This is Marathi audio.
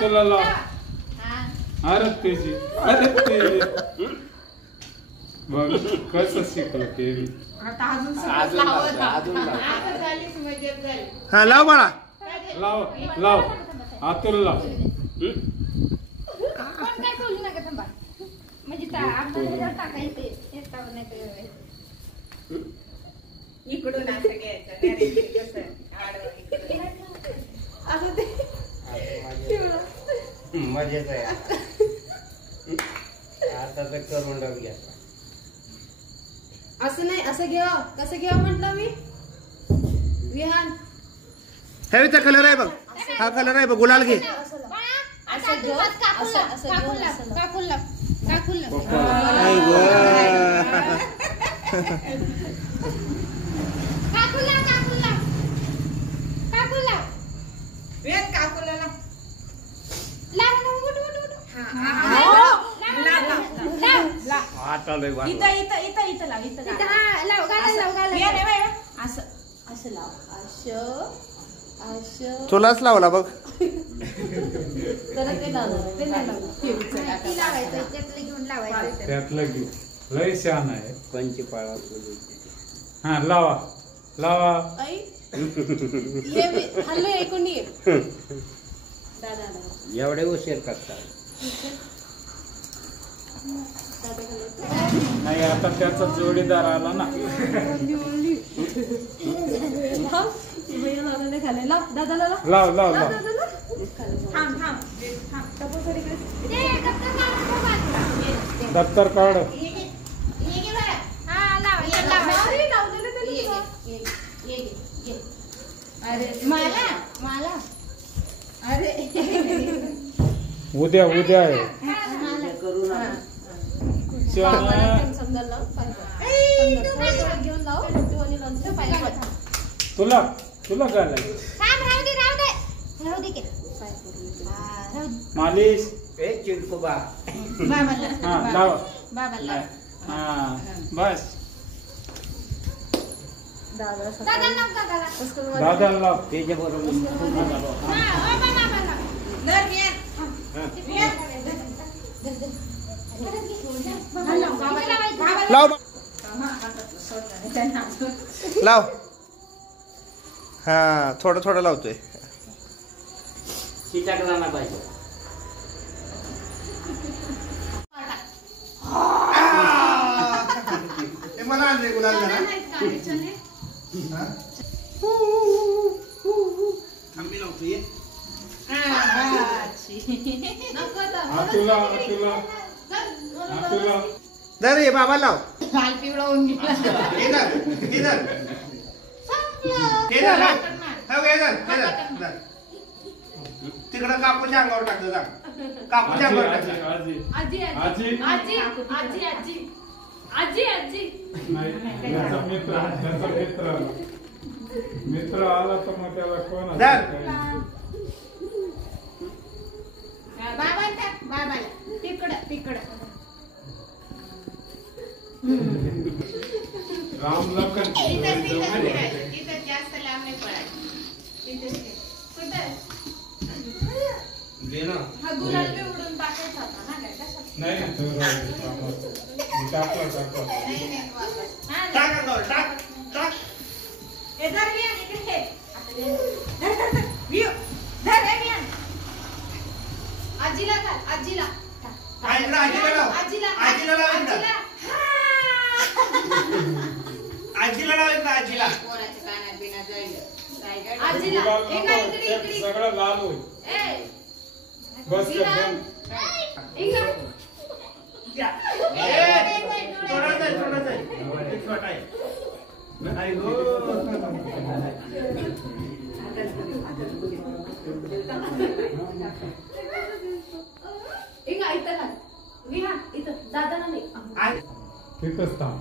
तुला लाव. अरे तेजी अरे ते बघ कसं शिकलं ते. हा लाव बाळा. लाव लाव आतुला लाव. इकडून असं घ्यायचं असं ते मजेत आहे आता तर करून घ्या. असं नाही असं घ्या कसं घ्या म्हटलं मी विहान. हेचा कलर आहे बघ. हा कलर आहे बघ. गुलाल घे. तुलाच लावला बघ. त्यातलं घे. लय छान आहे. पंचपाळा. हा लावा लावा. एवढे उशीर करतात. नाही आता त्याचा जोडीदार आला ना. लाव लाव लाव. दप्तर काढ. उद्या उद्या आहे. तुला तुला काय मालिश. चिडकुबा. हा लाव. हा बस. दादा लाव. त्याच्या बरोबर लाव लाव. हा थोडं थोडं लावतोय. चिटाकला ना पाहिजे. मला आणले गुलाल जरा. थांबी लावतोय. तुला तुला तुला दर ये बाबा लाव. तिकडं कापूच्या अंगावर टाकलं जा. कापूच्या अंगावर टाकलं. आजी आजी आजी आजी आजी आजी नाही. त्याचा मित्र मित्र आला तर मग त्याला कोण राम लखन. जास्त लांब नाही पडायचं. हा गुलाल बी उडून टाकायचा होता ना काय कशात. नाही टाकला टाकला. आजीला घाल. आजीला आजीला लाव. आजीला आजीला लाव. आजीला लाव. आजीला कोणाच्या कानात बिना जाईल. सगळं लाल होईल. बस दादा नाही तिथंच थांब.